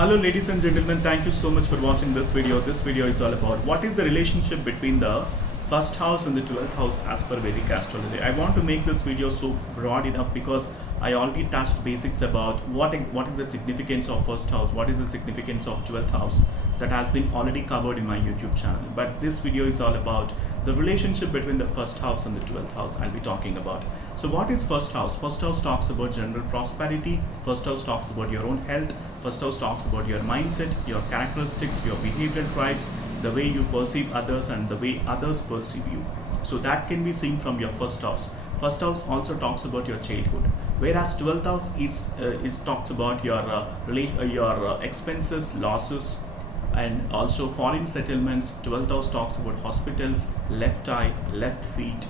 Hello ladies and gentlemen, thank you so much for watching this video. This video is all about what is the relationship between the first house and the 12th house as per Vedic astrology. I want to make this video so broad enough because I already touched basics about what is the significance of first house, what is the significance of 12th house. That has been already covered in my YouTube channel. But this video is all about the relationship between the first house and the 12th house I'll be talking about. So what is first house? First house talks about general prosperity. First house talks about your own health. First house talks about your mindset, your characteristics, your behavioral traits, the way you perceive others and the way others perceive you. So that can be seen from your first house. First house also talks about your childhood, whereas 12th house is talks about your expenses, losses, and also foreign settlements. 12th house talks about hospitals, left eye, left feet,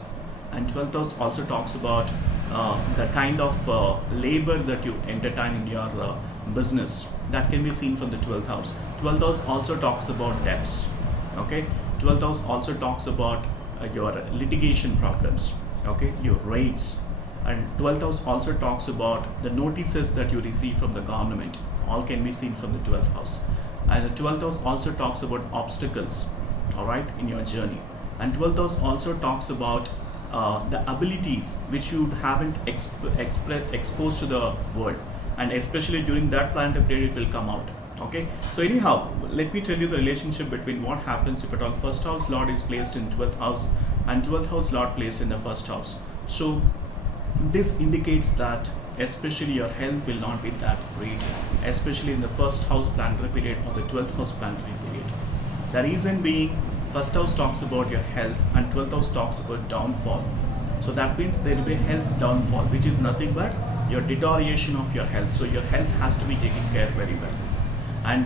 and 12th house also talks about the kind of labor that you entertain in your business. That can be seen from the 12th house. 12th house also talks about debts. Okay, 12th house also talks about your litigation problems. Okay, your rates, and 12th house also talks about the notices that you receive from the government. All can be seen from the 12th house. And the 12th house also talks about obstacles, all right, in your journey. And 12th house also talks about the abilities which you haven't exposed to the world, and especially during that planetary period it will come out. Okay, so anyhow, let me tell you the relationship between what happens if at all first house lord is placed in 12th house and 12th house lord placed in the first house. So this indicates that especially your health will not be that great, especially in the first house planetary period or the 12th house planetary period. The reason being, first house talks about your health and 12th house talks about downfall. So that means there will be a health downfall, which is nothing but your deterioration of your health. So your health has to be taken care very well. And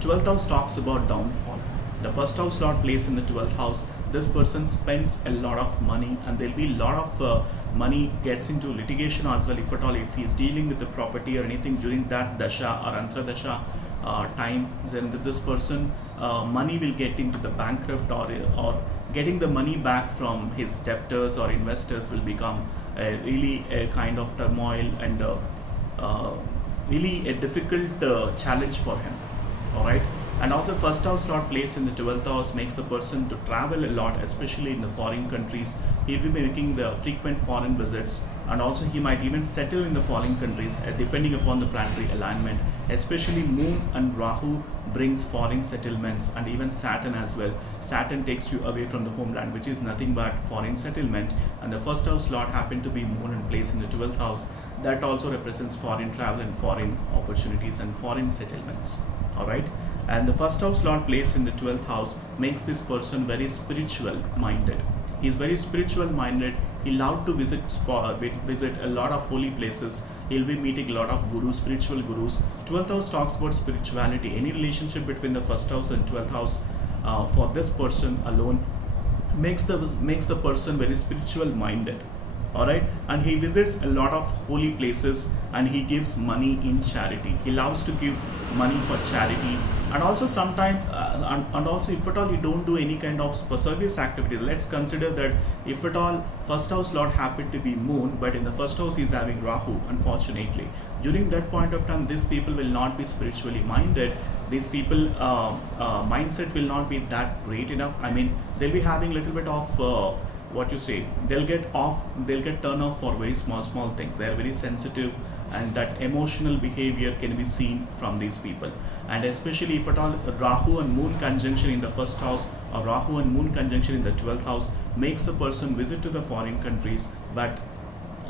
12th house talks about downfall. The first house lord placed in the 12th house, this person spends a lot of money, and there'll be a lot of money gets into litigation as well. If at all, if he's dealing with the property or anything during that dasha or antradasha time, then this person money will get into the bankrupt, or getting the money back from his debtors or investors will become really a kind of turmoil and really a difficult challenge for him. All right. And also first house lord placed in the 12th house makes the person to travel a lot, especially in the foreign countries. He'll be making the frequent foreign visits, and also he might even settle in the foreign countries depending upon the planetary alignment. Especially moon and Rahu brings foreign settlements, and even Saturn as well. Saturn takes you away from the homeland, which is nothing but foreign settlement, and the first house lord happened to be moon and placed in the 12th house. That also represents foreign travel and foreign opportunities and foreign settlements. All right. And the first house lord placed in the 12th house makes this person very spiritual minded. He's very spiritual minded. He loved to visit a lot of holy places. He'll be meeting a lot of gurus, spiritual gurus. 12th house talks about spirituality. Any relationship between the first house and 12th house for this person alone makes the person very spiritual minded. All right, and he visits a lot of holy places, and he gives money in charity. He loves to give money for charity, and also sometimes and also if at all you don't do any kind of service activities. Let's consider that if at all first house lord happened to be moon, but in the first house he's having Rahu, unfortunately during that point of time these people will not be spiritually minded. These people mindset will not be that great enough. I mean, they'll be having a little bit of they'll get turn off for very small things. They are very sensitive, and that emotional behavior can be seen from these people. And especially if at all Rahu and moon conjunction in the first house, or Rahu and moon conjunction in the 12th house, makes the person visit to the foreign countries. But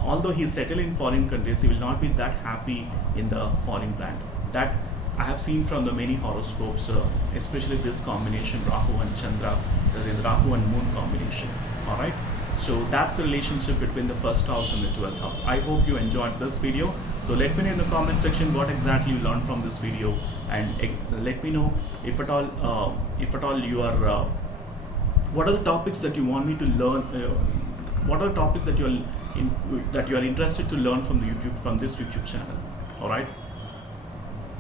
although he settle in foreign countries, he will not be that happy in the foreign land. That I have seen from the many horoscopes, especially this combination Rahu and Chandra, that is Rahu and moon combination. All right, so that's the relationship between the first house and the 12th house. I hope you enjoyed this video. So let me know in the comment section what exactly you learned from this video, and let me know if at all you are what are the topics that you want me to learn, what are the topics that you are interested to learn from this YouTube channel. All right,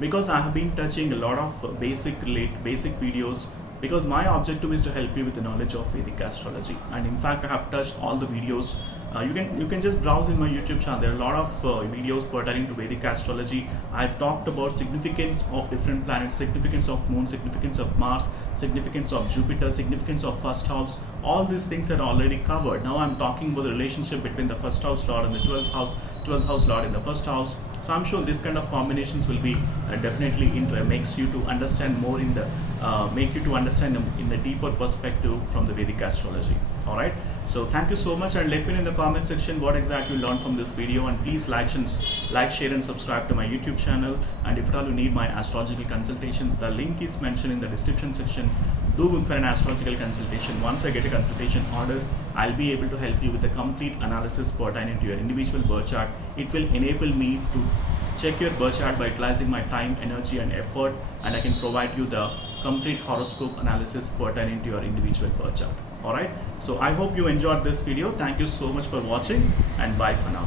because I have been touching a lot of basic videos, because my objective is to help you with the knowledge of Vedic astrology. And in fact, I have touched all the videos You can just browse in my YouTube channel. There are a lot of videos pertaining to Vedic astrology. I've talked about significance of different planets, significance of moon, significance of Mars, significance of Jupiter, significance of first house. All these things are already covered. Now I'm talking about the relationship between the first house lord and the 12th house lord in the first house. So I'm sure this kind of combinations will be definitely makes you to understand more in the make you to understand in the deeper perspective from the Vedic astrology. All right. So thank you so much, and let me know in the comment section what exactly you learned from this video, and please like, share and subscribe to my YouTube channel. And if at all you need my astrological consultations, the link is mentioned in the description section. Do book for an astrological consultation. Once I get a consultation order, I'll be able to help you with the complete analysis pertaining to your individual birth chart. It will enable me to check your birth chart by utilizing my time, energy and effort, and I can provide you the complete horoscope analysis pertaining to your individual birth chart. Alright, so I hope you enjoyed this video. Thank you so much for watching, and bye for now.